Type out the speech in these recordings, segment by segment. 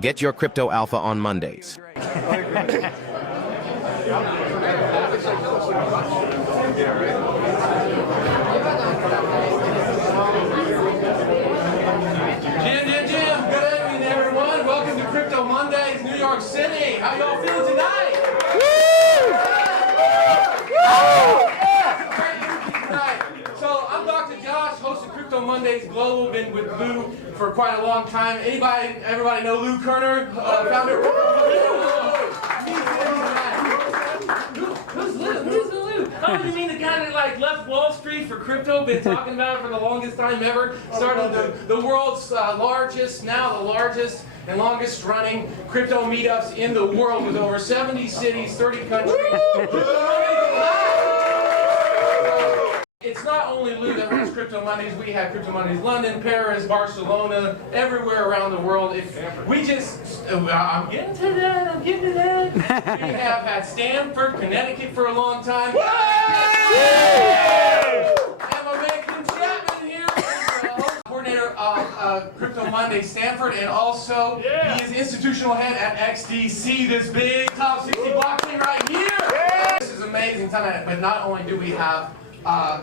Get your crypto alpha on Mondays. Jim, good evening, everyone. Welcome to Crypto Mondays, New York City. How y'all feeling tonight? So I'm Dr. Josh, host of Crypto Mondays Global. Been with Lou for quite a long time. Everybody know Lou Kerner, founder? Who's Lou? Who's Lou? Oh, you mean the guy that left Wall Street for crypto? Been talking about it for the longest time ever. Started the world's largest, now the largest and longest running crypto meetups in the world with over 70 cities, 30 countries. It's not only Lou that runs Crypto Mondays. We have Crypto Mondays London, Paris, Barcelona, everywhere around the world. I'm getting to that. We have had Stanford, Connecticut for a long time. And my man Kim Chapman here is coordinator of Crypto Mondays Stanford, and also he is institutional head at XDC, this big top 60 blockchain right here. This is amazing tonight. But not only do we have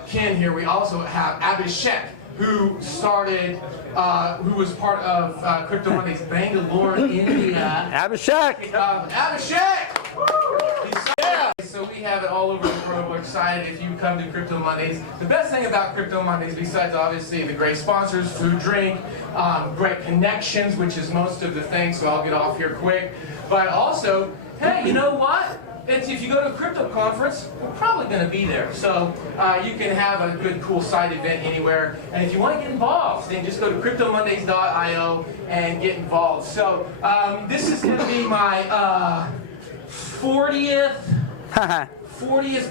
Ken here, we also have Abhishek, who was part of Crypto Mondays Bangalore, India. Abhishek! So we have it all over the world. We're excited if you come to Crypto Mondays. The best thing about Crypto Mondays, besides obviously the great sponsors, food, drink, great connections, which is most of the things, so I'll get off here quick. But also, hey, you know what? If you go to a crypto conference, we're probably going to be there. So you can have a good, cool side event anywhere. And if you want to get involved, then just go to CryptoMondays.io and get involved. So this is going to be my 40th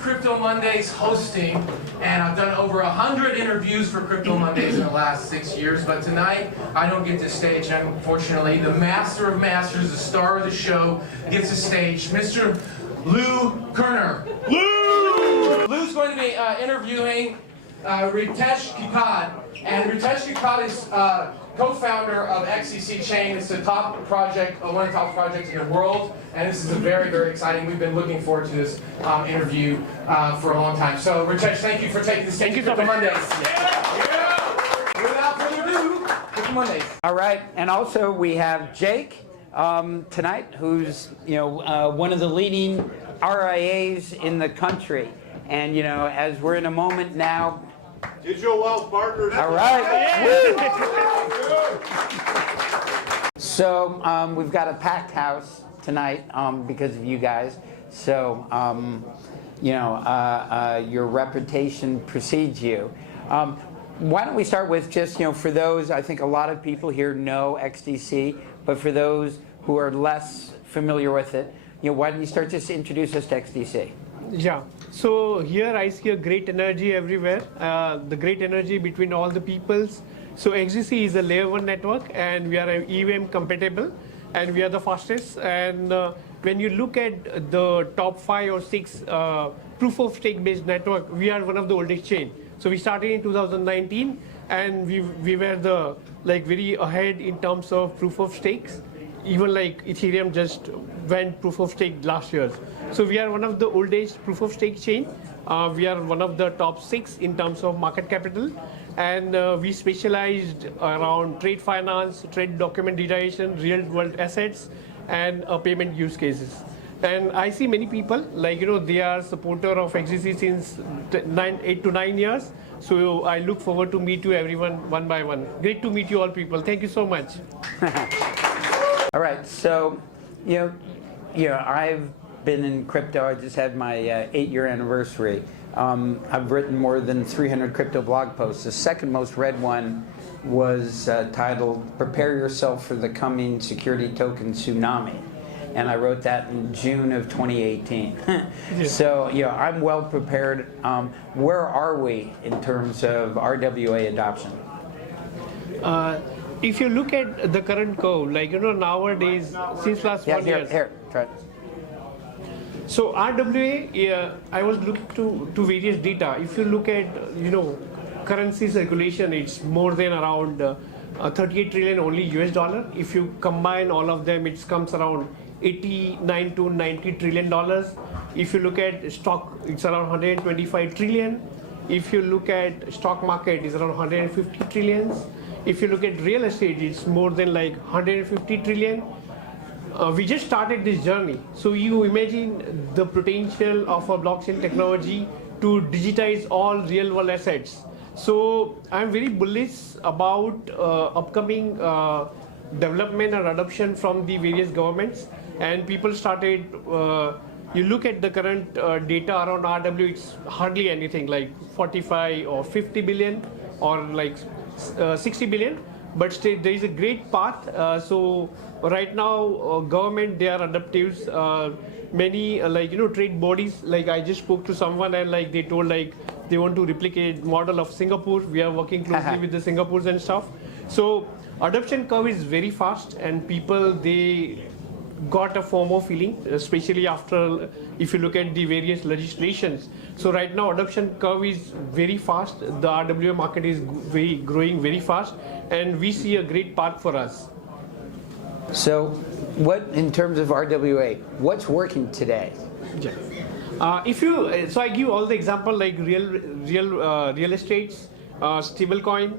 Crypto Mondays hosting, and I've done over 100 interviews for Crypto Mondays in the last 6 years. But tonight, I don't get to stage, unfortunately. The master of masters, the star of the show, gets to stage, Mr. Lou Kerner. Lou's going to be interviewing Ritesh Kakkad, and Ritesh Kakkad is co-founder of XDC Chain. It's the top project, one of the top projects in the world, and this is very, very exciting. We've been looking forward to this interview for a long time. So, Ritesh, thank you for taking the stage to Crypto Mondays. Without further ado, Crypto Mondays. All right, and also we have Jake tonight, who's one of the leading RIAs in the country, and as we're in a moment now. Digital Wealth Partners. All right. So we've got a packed house tonight because of you guys. So your reputation precedes you. Why don't we start with just for those, I think a lot of people here know XDC, but for those who are less familiar with it, why don't you start just introduce us to XDC? Yeah, so here I see a great energy everywhere, the great energy between all the peoples. So XDC is a layer 1 network, and we are EVM compatible, and we are the fastest. And when you look at the top 5 or 6 proof of stake based network, we are one of the oldest chain. So we started in 2019, and we were the very ahead in terms of proof of stakes. Even Ethereum just went proof of stake last year. So we are one of the oldest proof of stake chain. We are one of the top 6 in terms of market capital. And we specialized around trade finance, trade document ideation, real world assets, and payment use cases. And I see many people, they are supporter of XDC since 8 to 9 years. So I look forward to meet you everyone one by one. Great to meet you all people. Thank you so much. All right, so I've been in crypto. I just had my 8-year anniversary. I've written more than 300 crypto blog posts. The second most read one was titled "Prepare Yourself for the Coming Security Token Tsunami," and I wrote that in June of 2018. So I'm well prepared. Where are we in terms of RWA adoption? If you look at the current curve, nowadays, since last 1 year. Here, try it. So RWA, I was looking to various data. If you look at, currency circulation, it's more than around 38 trillion only US dollar. If you combine all of them, it comes around 89 to 90 trillion dollars. If you look at stock, it's around 125 trillion. If you look at stock market, it's around 150 trillions. If you look at real estate, it's more than like 150 trillion. We just started this journey. So you imagine the potential of a blockchain technology to digitize all real world assets. So I'm very bullish about upcoming development and adoption from the various governments. And people started, you look at the current data around RW, it's hardly anything like 45 or 50 billion or like 60 billion. But still, there is a great path. So right now, government, they are adaptives. Many trade bodies, like I just spoke to someone and like they told like they want to replicate model of Singapore. We are working closely with the Singapores and stuff. So adoption curve is very fast, and people, they got a FOMO feeling, especially after if you look at the various legislations. So right now adoption curve is very fast. The RWA market is growing very fast, and we see a great path for us. So what, in terms of RWA, what's working today? If you, so I give all the example like real estates, stablecoin,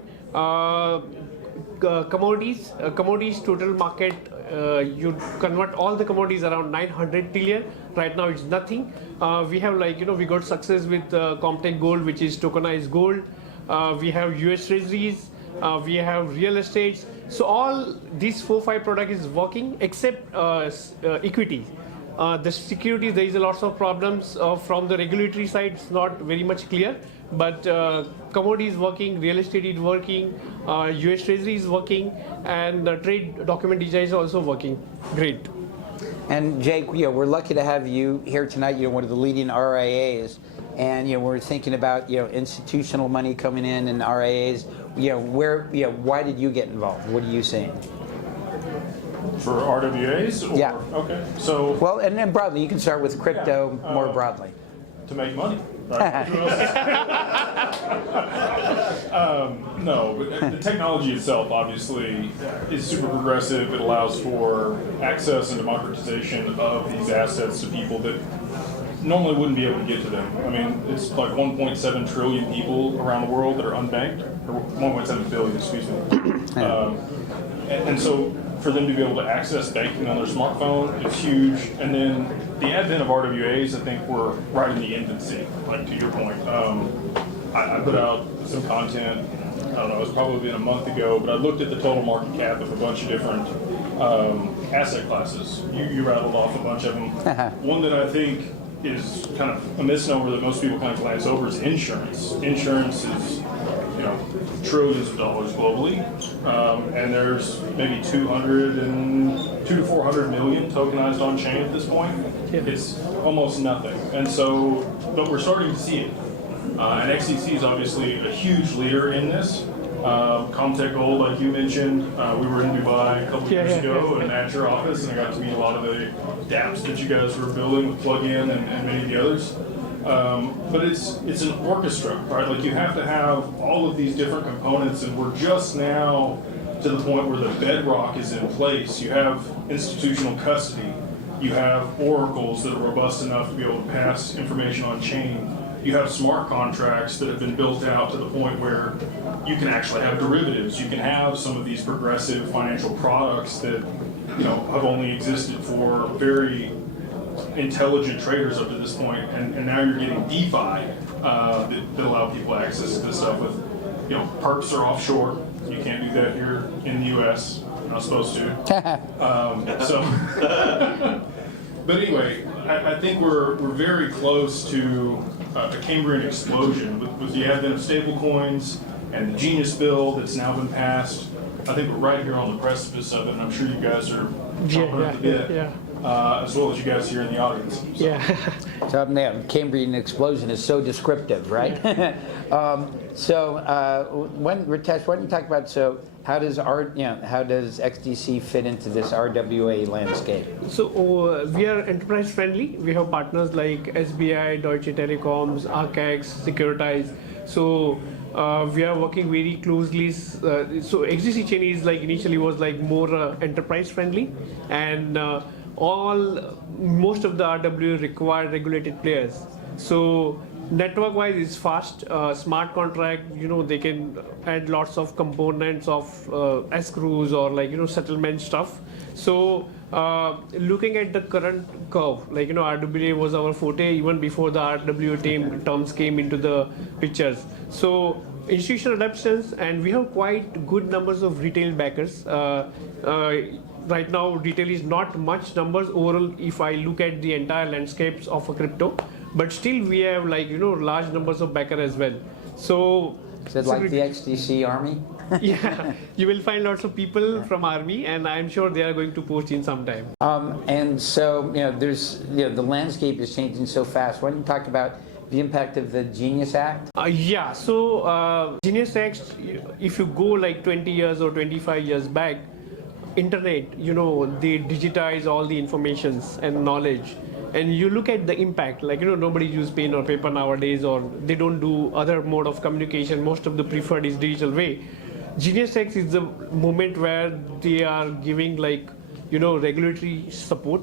commodities total market. You convert all the commodities around 900 trillion. Right now it's nothing. We have we got success with Comtech Gold, which is tokenized gold. We have US Treasuries. We have real estates. So all these 4-5 products is working except equity. The securities, there is a lots of problems from the regulatory side. It's not very much clear. But commodity is working, real estate is working, US Treasury is working, and trade document design is also working. Great. And Jake, we're lucky to have you here tonight. One of the leading RIAs, and we're thinking about institutional money coming in and RIAs. Why did you get involved? What are you seeing? For RWAs? Or, yeah. Okay. So. Well, and then broadly, you can start with crypto more broadly. To make money. Right? No, but the technology itself obviously is super progressive. It allows for access and democratization of these assets to people that normally wouldn't be able to get to them. I mean, it's like 1.7 trillion people around the world that are unbanked, or 1.7 billion, excuse me. And so for them to be able to access banking on their smartphone is huge. And then the advent of RWAs, I think we're right in the infancy, like to your point. I put out some content, I don't know, it was probably been a month ago, but I looked at the total market cap of a bunch of different asset classes. You rattled off a bunch of them. One that I think is kind of a misnomer that most people kind of glance over is insurance. Insurance is, trillions of dollars globally, and there's maybe 200 to 400 million tokenized on chain at this point. Yeah. It's almost nothing, and so, but we're starting to see it. And XDC is obviously a huge leader in this. Comtech Gold, like you mentioned, we were in Dubai a couple years ago and at your office, and I got to meet a lot of the dApps that you guys were building with Plugin and many of the others. But it's an orchestra, right? Like you have to have all of these different components, and we're just now to the point where the bedrock is in place. You have institutional custody. You have oracles that are robust enough to be able to pass information on chain. You have smart contracts that have been built out to the point where you can actually have derivatives. You can have some of these progressive financial products that have only existed for very intelligent traders up to this point, and now you're getting DeFi that allow people access to this stuff with, perps are offshore. You can't do that here in the U.S. You're not supposed to. But anyway, I think we're very close to a Cambrian explosion with the advent of stablecoins and the Genius Bill that's now been passed. I think we're right here on the precipice of it, and I'm sure you guys are chomping at the bit. As well as you guys here in the audience. So. Yeah. So Cambrian explosion is so descriptive, right? Ritesh, why don't you talk about how does XDC fit into this RWA landscape? So we are enterprise friendly. We have partners like SBI, Deutsche Telekoms, Arcax, Securitize. So we are working very closely. So XDC chain is like initially was like more enterprise friendly, and most of the RWA require regulated players. So network wise is fast, smart contract, they can add lots of components of escrows or like settlement stuff. So looking at the current curve, like RWA was our forte even before the RWA terms came into the pictures. So institutional adoptions, and we have quite good numbers of retail backers. Right now retail is not much numbers overall if I look at the entire landscapes of a crypto, but still we have like large numbers of backer as well. So Is it like the XDC army? yeah, you will find lots of people from army, and I'm sure they are going to post in some time. And so, there's, the landscape is changing so fast. Why don't you talk about the impact of the Genius Act? Yeah, so Genius Act, if you go like 20 years or 25 years back, internet, they digitize all the informations and knowledge. And you look at the impact, like, nobody use pen or paper nowadays, or they don't do other mode of communication. Most of the preferred is digital way. Genius X is the moment where they are giving like, regulatory support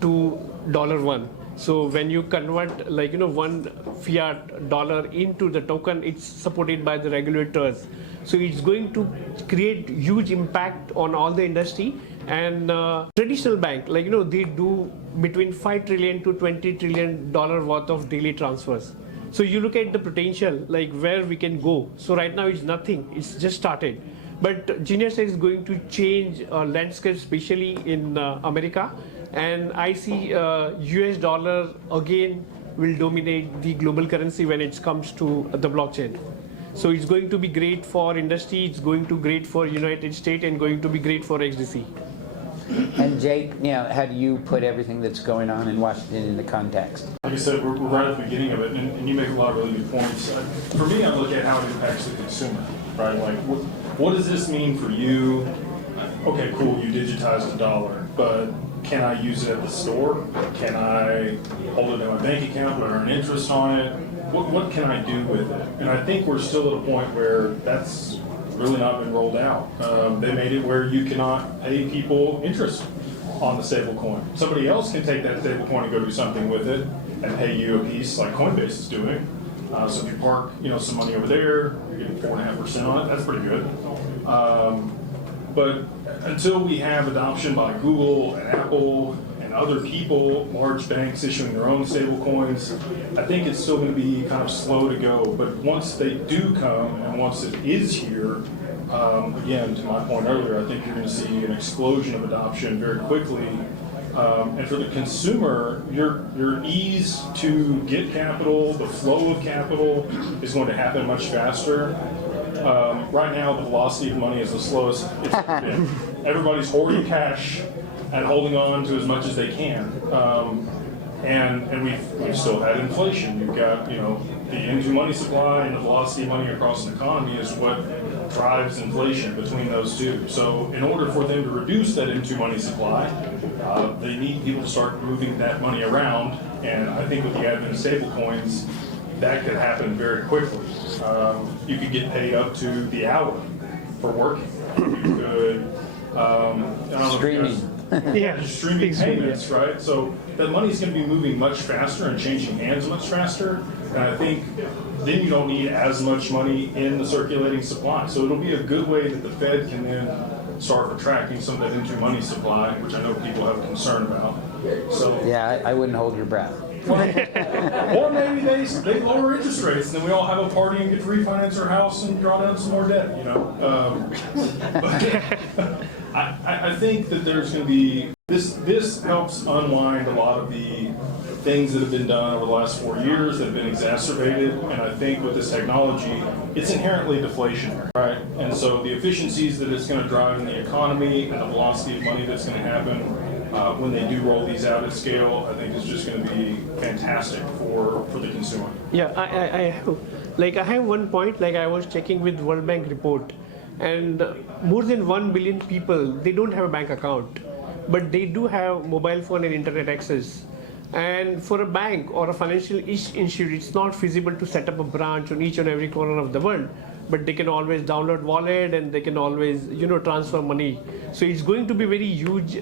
to $1. So when you convert like, one fiat dollar into the token, it's supported by the regulators. So it's going to create huge impact on all the industry. And traditional bank, like, they do between $5 trillion to $20 trillion worth of daily transfers. So you look at the potential, like where we can go. So right now it's nothing, it's just started. But Genius is going to change landscape, especially in America. And I see US dollar again will dominate the global currency when it comes to the blockchain. So it's going to be great for industry, it's going to be great for United States, and going to be great for XDC. And Jake, how do you put everything that's going on in Washington into context? Like I said, we're right at the beginning of it, and you make a lot of really good points. For me, I look at how it impacts the consumer, right? Like, what does this mean for you? Okay, cool, you digitized $1, but can I use it at the store? Can I hold it in my bank account? Do I earn interest on it? What can I do with it? And I think we're still at a point where that's really not been rolled out. They made it where you cannot pay people interest on the stablecoin. Somebody else can take that stablecoin and go do something with it and pay you a piece, like Coinbase is doing. So if you park, some money over there, you're getting 4.5% on it. That's pretty good. But until we have adoption by Google and Apple and other people, large banks issuing their own stablecoins, I think it's still going to be kind of slow to go. But once they do come, and once it is here, again, to my point earlier, I think you're going to see an explosion of adoption very quickly. And for the consumer, your ease to get capital, the flow of capital is going to happen much faster. Right now, the velocity of money is the slowest it's ever been. Everybody's hoarding cash and holding on to as much as they can. And we've still had inflation. You've got, the into money supply and the velocity of money across an economy is what drives inflation between those two. So in order for them to reduce that into money supply, they need people to start moving that money around. And I think with the advent of stablecoins, that could happen very quickly. You could get paid up to the hour for working. You could, Streaming. Yeah, streaming payments, right? So that money's going to be moving much faster and changing hands much faster. And I think then you don't need as much money in the circulating supply. So it'll be a good way that the Fed can then start attracting some of that into money supply, which I know people have a concern about. So Yeah, I wouldn't hold your breath. or maybe they lower interest rates, and then we all have a party and get to refinance our house and draw down some more debt, But I think that there's going to be this helps unwind a lot of the things that have been done over the last 4 years that have been exacerbated. And I think with this technology, it's inherently deflationary, right? And so the efficiencies that it's going to drive in the economy and the velocity of money that's going to happen when they do roll these out at scale, I think is just going to be fantastic for the consumer. Yeah, I have one point, like I was checking with World Bank report, and more than 1 billion people, they don't have a bank account, but they do have mobile phone and internet access. And for a bank or a financial institute, it's not feasible to set up a branch on each and every corner of the world, but they can always download wallet and they can always, transfer money. So it's going to be very huge,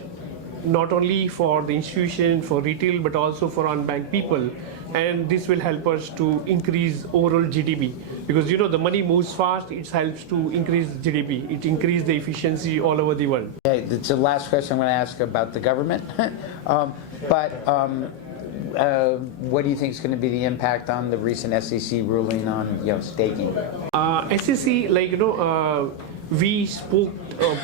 not only for the institution, for retail, but also for unbanked people. And this will help us to increase overall GDP, because the money moves fast. It helps to increase GDP. It increases the efficiency all over the world. Okay, it's the last question I'm going to ask about the government. What do you think is going to be the impact on the recent SEC ruling on staking? SEC, we spoke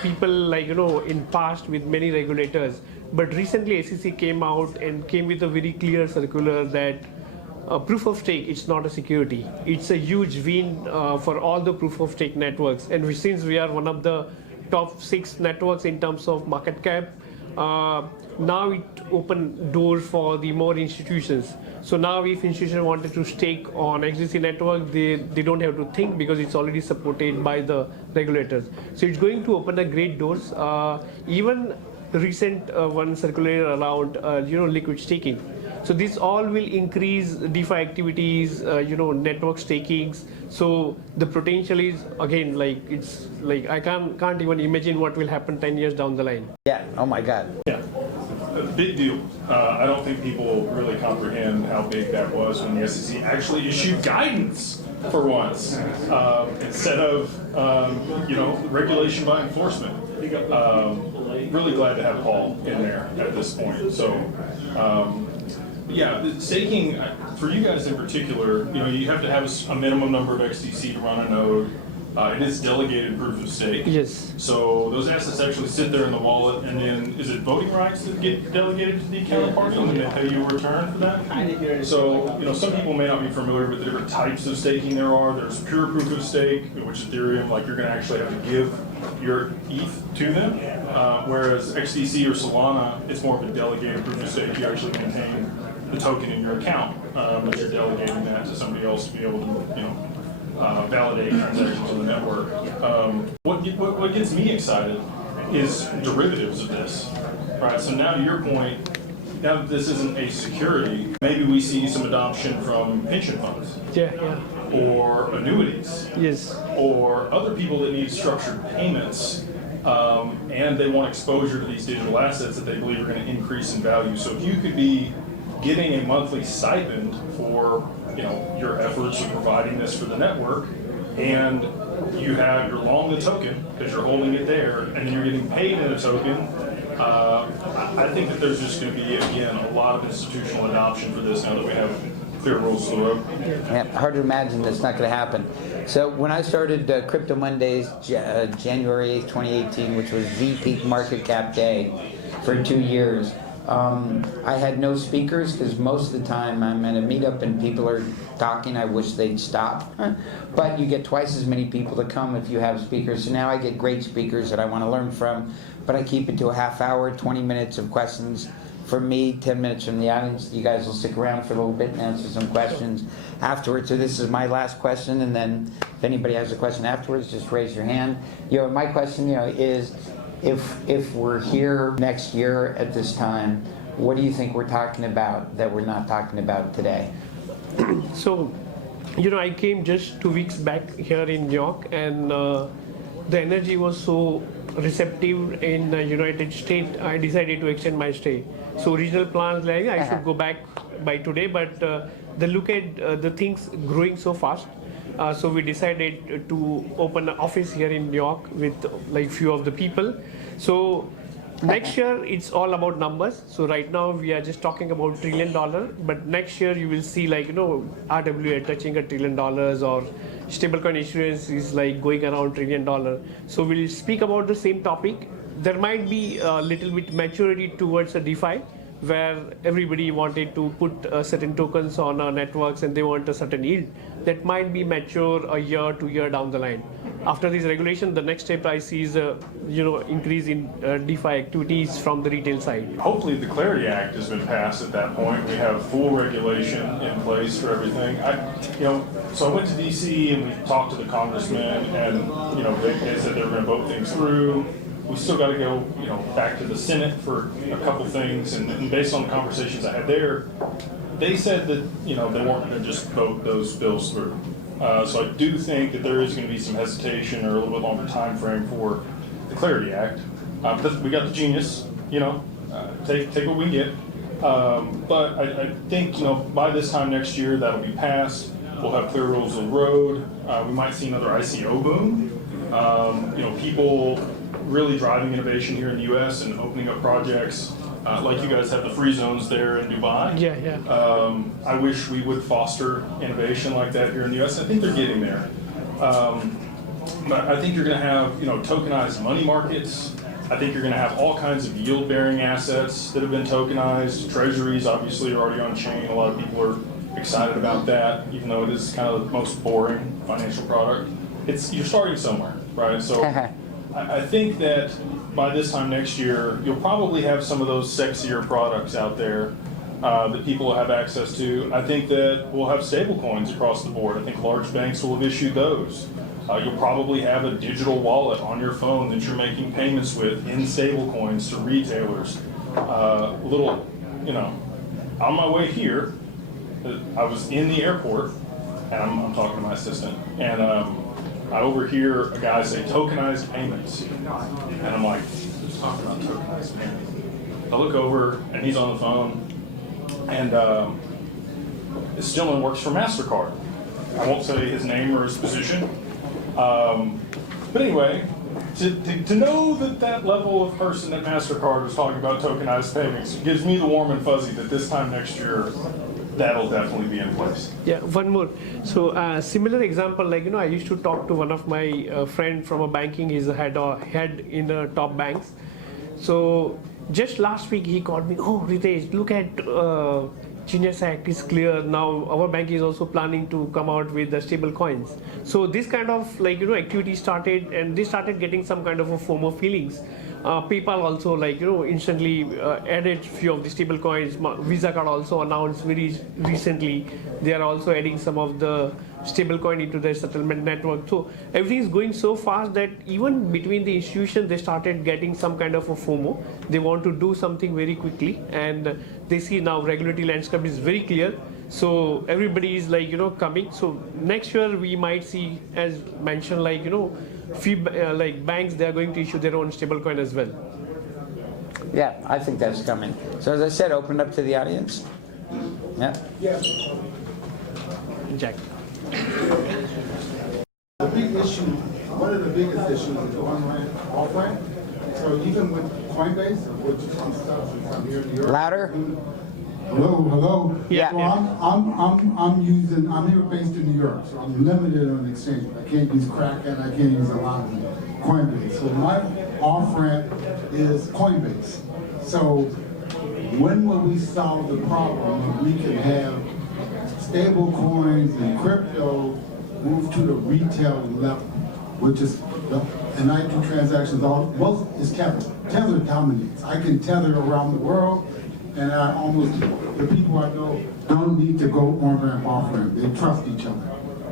people in past with many regulators, but recently SEC came out and came with a very clear circular that proof of stake, it's not a security. It's a huge win for all the proof of stake networks. And since we are one of the top 6 networks in terms of market cap, now it opened doors for the more institutions. So now if institutions wanted to stake on XDC Network, they don't have to think, because it's already supported by the regulators. So it's going to open a great doors. Even the recent one circular around liquid staking. So this all will increase DeFi activities, network stakings. So the potential is, again, it's like I can't even imagine what will happen 10 years down the line. Yeah. Oh my God. Yeah. A big deal. I don't think people really comprehend how big that was when the SEC actually issued guidance for once, instead of regulation by enforcement. Really glad to have Paul in there at this point. So. Yeah, the staking, for you guys in particular, you have to have a minimum number of XDC to run a node. It is delegated proof of stake. Yes. So those assets actually sit there in the wallet, and then is it voting rights that get delegated to the counterparty, and they pay you a return for that? So, some people may not be familiar with the different types of staking there are. There's pure proof of stake, which is Ethereum, you're going to actually have to give your ETH to them, whereas XDC or Solana, it's more of a delegated proof of stake. You actually maintain the token in your account, but you're delegating that to somebody else to be able to, validate transactions on the network. What gets me excited is derivatives of this, right? So now to your point, now that this isn't a security, maybe we see some adoption from pension funds. Yeah. Or annuities. Yes. Or other people that need structured payments, and they want exposure to these digital assets that they believe are going to increase in value. So if you could be getting a monthly stipend for your efforts of providing this for the network, and you're long the token because you're holding it there, and then you're getting paid in a token. I think that there's just going to be, again, a lot of institutional adoption for this now that we have clear rules to the road. Yeah, hard to imagine that's not going to happen. So when I started Crypto Mondays January 8th, 2018, which was the peak market cap day for 2 years, I had no speakers because most of the time I'm at a meetup and people are talking. I wish they'd stop. But you get twice as many people to come if you have speakers. So now I get great speakers that I want to learn from, but I keep it to a half hour, 20 minutes of questions from me, 10 minutes from the audience. You guys will stick around for a little bit and answer some questions afterwards. So this is my last question, and then if anybody has a question afterwards, just raise your hand. My question, is if we're here next year at this time, what do you think we're talking about that we're not talking about today? So, I came just 2 weeks back here in New York, and the energy was so receptive in the United States. I decided to extend my stay. So original plans I should go back by today, but the look at the things growing so fast. So we decided to open an office here in New York with few of the people. So next year it's all about numbers. So right now we are just talking about $1 trillion, but next year you will see RWA touching $1 trillion, or stablecoin issuance is going around $1 trillion. So we'll speak about the same topic. There might be a little bit maturity towards a DeFi, where everybody wanted to put certain tokens on our networks and they want a certain yield. That might be mature a year, 2 years down the line. After this regulation, the next step I see is increase in DeFi activities from the retail side. Hopefully the Clarity Act has been passed at that point. We have full regulation in place for everything. So I went to DC and we talked to the congressmen, and they said they were going to vote things through. We still got to go, back to the Senate for a couple things, and based on the conversations I had there, they said that, they weren't going to just vote those bills through. So I do think that there is going to be some hesitation or a little bit longer time frame for the Clarity Act. But we got the genius, take what we can get. But I think, by this time next year, that'll be passed. We'll have clear rules of the road. We might see another ICO boom. People really driving innovation here in the U.S. and opening up projects. Like you guys have the free zones there in Dubai. Yeah. I wish we would foster innovation like that here in the U.S. I think they're getting there. But I think you're going to have, tokenized money markets. I think you're going to have all kinds of yield-bearing assets that have been tokenized. Treasuries, obviously, are already on chain. A lot of people are excited about that, even though it is kind of the most boring financial product. You're starting somewhere, right? So I think that by this time next year, you'll probably have some of those sexier products out there that people will have access to. I think that we'll have stablecoins across the board. I think large banks will have issued those. You'll probably have a digital wallet on your phone that you're making payments with in stablecoins to retailers. On my way here, I was in the airport, and I'm talking to my assistant, and I overhear a guy say tokenized payments, and I'm like, who's talking about tokenized payments? I look over, and he's on the phone, and this gentleman works for MasterCard. I won't say his name or his position. But anyway, to know that level of person at MasterCard was talking about tokenized payments gives me the warm and fuzzy that this time next year, that'll definitely be in place. Yeah, one more. So similar example, I used to talk to one of my friend from a banking. He's a head in the top banks. So just last week he called me, oh Ritesh, look at Genius Act is clear. Now our bank is also planning to come out with the stable coins. So this kind of activity started, and they started getting some kind of a FOMO feelings. PayPal also instantly added few of the stable coins. Visa card also announced very recently they are also adding some of the stable coin into their settlement network. So everything is going so fast that even between the institutions they started getting some kind of a FOMO. They want to do something very quickly, and they see now regulatory landscape is very clear. So everybody is coming. So next year we might see, as mentioned, few banks, they are going to issue their own stablecoin as well. Yeah, I think that's coming. So as I said, open up to the audience. Yeah. Jack. The big issue, one of the biggest issues is on-ramp, off-ramp. So even with Coinbase, which is some stuff from here in Europe. Louder. Hello. Yeah. So I'm here based in New York, so I'm limited on exchange. I can't use Kraken, I can't use a lot of Coinbase. So my off-ramp is Coinbase. So when will we solve the problem that we can have stable coins and crypto move to the retail level, which is, and I do transactions, most is Tether. Tether dominates. I can tether around the world, and the people I know don't need to go on-ramp, off-ramp. They trust each other,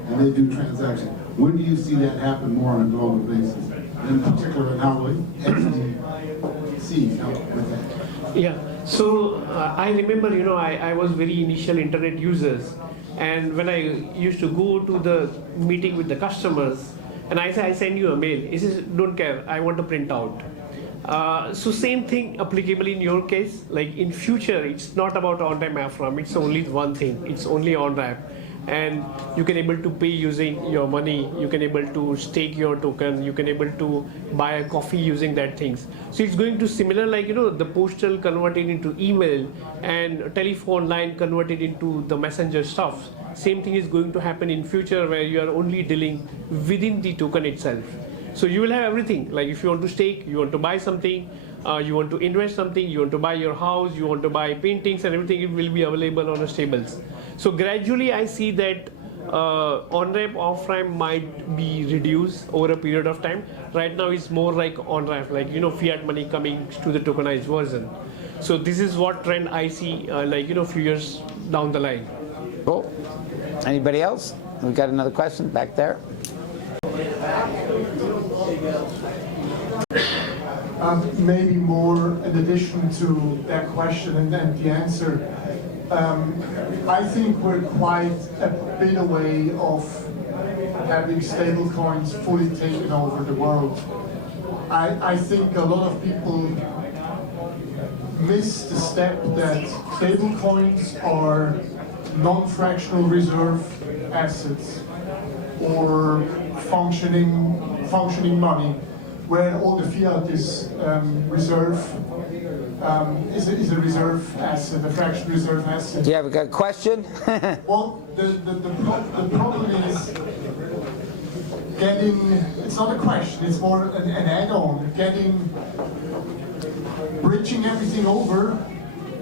and they do transactions. When do you see that happen more on a global basis? In particular, how XDC help with that? Yeah, so I remember, I was very initial internet users, and when I used to go to the meeting with the customers, and I say, I send you a mail, he says, don't care, I want to print out. So same thing applicable in your case, in future, it's not about on-ramp, off-ramp, it's only one thing, it's only on-ramp. And you can able to pay using your money, you can able to stake your token, you can able to buy a coffee using that things. So it's going to similar the postal converted into email and telephone line converted into the messenger stuff. Same thing is going to happen in future where you are only dealing within the token itself. So you will have everything, if you want to stake, you want to buy something, you want to invest something, you want to buy your house, you want to buy paintings and everything, it will be available on the stables. So gradually I see that on-ramp, off-ramp might be reduced over a period of time. Right now it's more like on-ramp, fiat money coming to the tokenized version. So this is what trend I see few years down the line. Cool. Anybody else? We've got another question back there. Maybe more in addition to that question and then the answer. I think we're quite a bit away of having stablecoins fully taken over the world. I think a lot of people miss the step that stablecoins are non-fractional reserve assets or functioning money, where all the fiat is reserve, is a reserve asset, a fractional reserve asset. Do you have a question? Well, the problem is getting, it's not a question, it's more an add-on, bridging everything over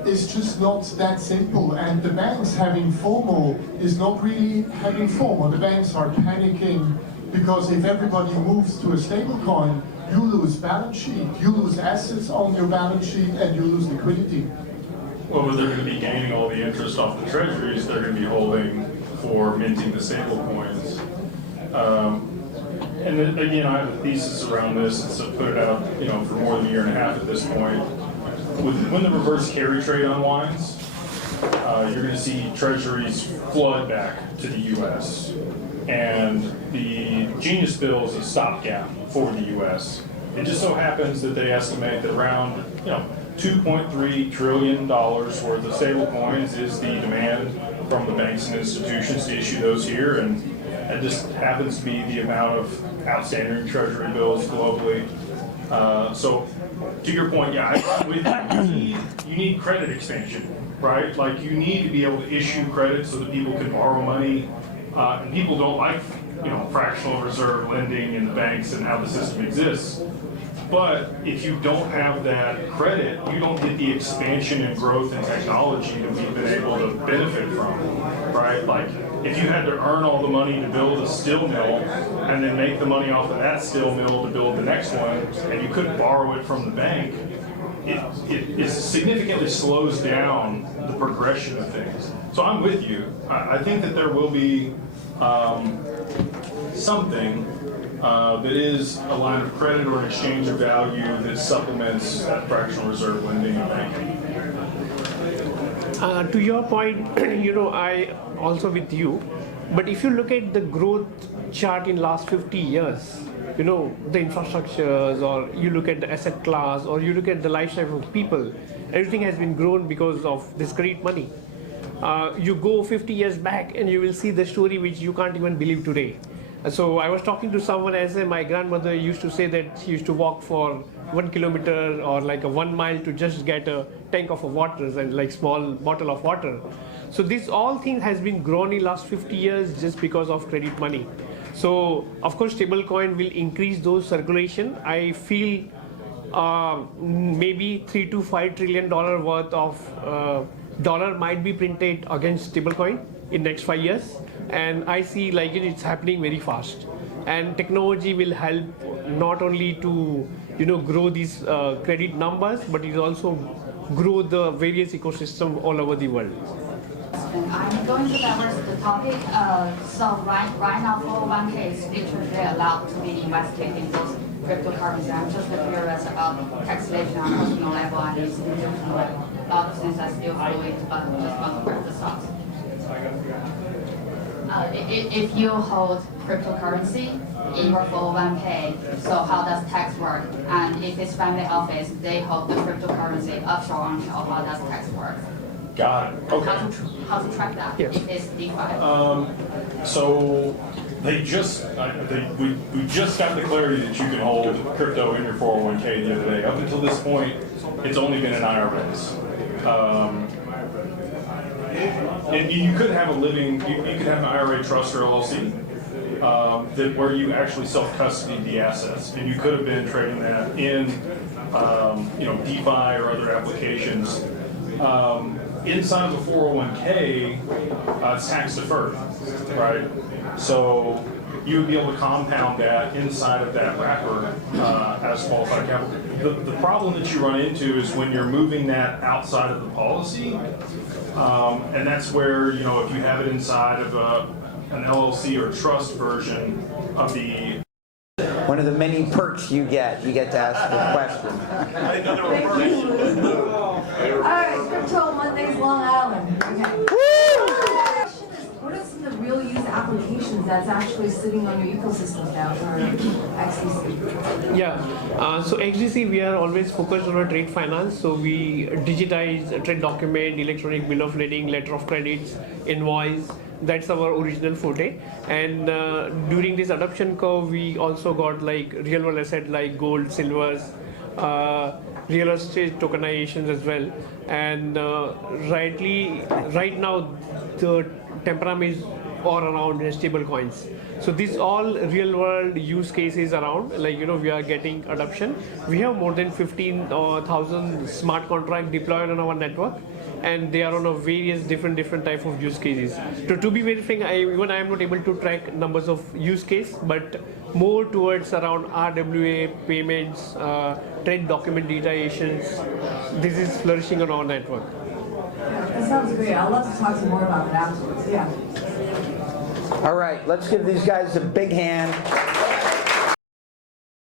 is just not that simple, and the banks having FOMO is not really having FOMO. The banks are panicking because if everybody moves to a stablecoin, you lose balance sheet, you lose assets on your balance sheet, and you lose liquidity. Well, but they're going to be gaining all the interest off the treasuries they're going to be holding for minting the stable coins. And then, again, I have a thesis around this, and so put it out, for more than a year and a half at this point. When the reverse carry trade unwinds, you're going to see treasuries flood back to the U.S. And the Genius Bill is a stopgap for the U.S. It just so happens that they estimate that around, $2.3 trillion worth of stable coins is the demand from the banks and institutions to issue those here, and it just happens to be the amount of outstanding Treasury bills globally. So, to your point, you need credit expansion, right? Like, you need to be able to issue credit so that people can borrow money. And people don't like, fractional reserve lending in the banks and how the system exists. But if you don't have that credit, you don't get the expansion and growth in technology that we've been able to benefit from, right? Like, if you had to earn all the money to build a steel mill and then make the money off of that steel mill to build the next one, and you couldn't borrow it from the bank, it significantly slows down the progression of things. So I'm with you. I think that there will be something that is a line of credit or an exchange of value that supplements that fractional reserve lending and banking. To your point, I also with you, but if you look at the growth chart in last 50 years, the infrastructures, or you look at the asset class, or you look at the lifestyle of people, everything has been grown because of this credit money. You go 50 years back and you will see the story which you can't even believe today. So I was talking to someone, as my grandmother used to say that she used to walk for 1 kilometer or like a 1 mile to just get a tank of water and like small bottle of water. So this all thing has been grown in last 50 years just because of credit money. So of course stablecoin will increase those circulation. I feel maybe $3 to $5 trillion worth of dollar might be printed against stablecoin in next 5 years, and I see like it's happening very fast. And technology will help not only to grow these credit numbers, but it also grow the various ecosystem all over the world. I'm going to diverse the topic. So right now, 401k is literally allowed to be invested in those cryptocurrency. I'm just curious about taxation on personal level and institutional level. A lot of things are still fluid, but just want to grab the thoughts. If you hold cryptocurrency in your 401k, so how does tax work? And if it's family office, they hold the cryptocurrency offshore, onshore, how does tax work? Got it. Okay. How to track that if it's DeFi? So they just we just got the clarity that you can hold crypto in your 401k the other day. Up until this point, it's only been in IRAs. And you could have you could have an IRA trust or LLC where you actually self-custody the assets, and you could have been trading that in DeFi or other applications. Inside of a 401k, it's tax deferred, right? So you would be able to compound that inside of that wrapper as qualified capital. The problem that you run into is when you're moving that outside of the policy, and that's where, if you have it inside of an LLC or trust version of the One of the many perks you get to ask a question. All right, Crypto Mondays Long Island. Okay. What are some of the real use applications that's actually sitting on your ecosystems now for XDC? Yeah, so XDC, we are always focused on our trade finance. So we digitize a trade document, electronic bill of lading, letter of credits, invoice. That's our original forte. And during this adoption curve, we also got like real world asset like gold, silvers, real estate tokenizations as well. And right now, the temperament is all around stablecoins. So these all real world use cases around, like, we are getting adoption. We have more than 15,000 smart contracts deployed on our network, and they are on a various different type of use cases. To be very frank, I am not able to track numbers of use case, but more towards around RWA, payments, trade document digitations. This is flourishing on our network. That sounds great. I'd love to talk to you more about that afterwards. Yeah. All right, let's give these guys a big hand.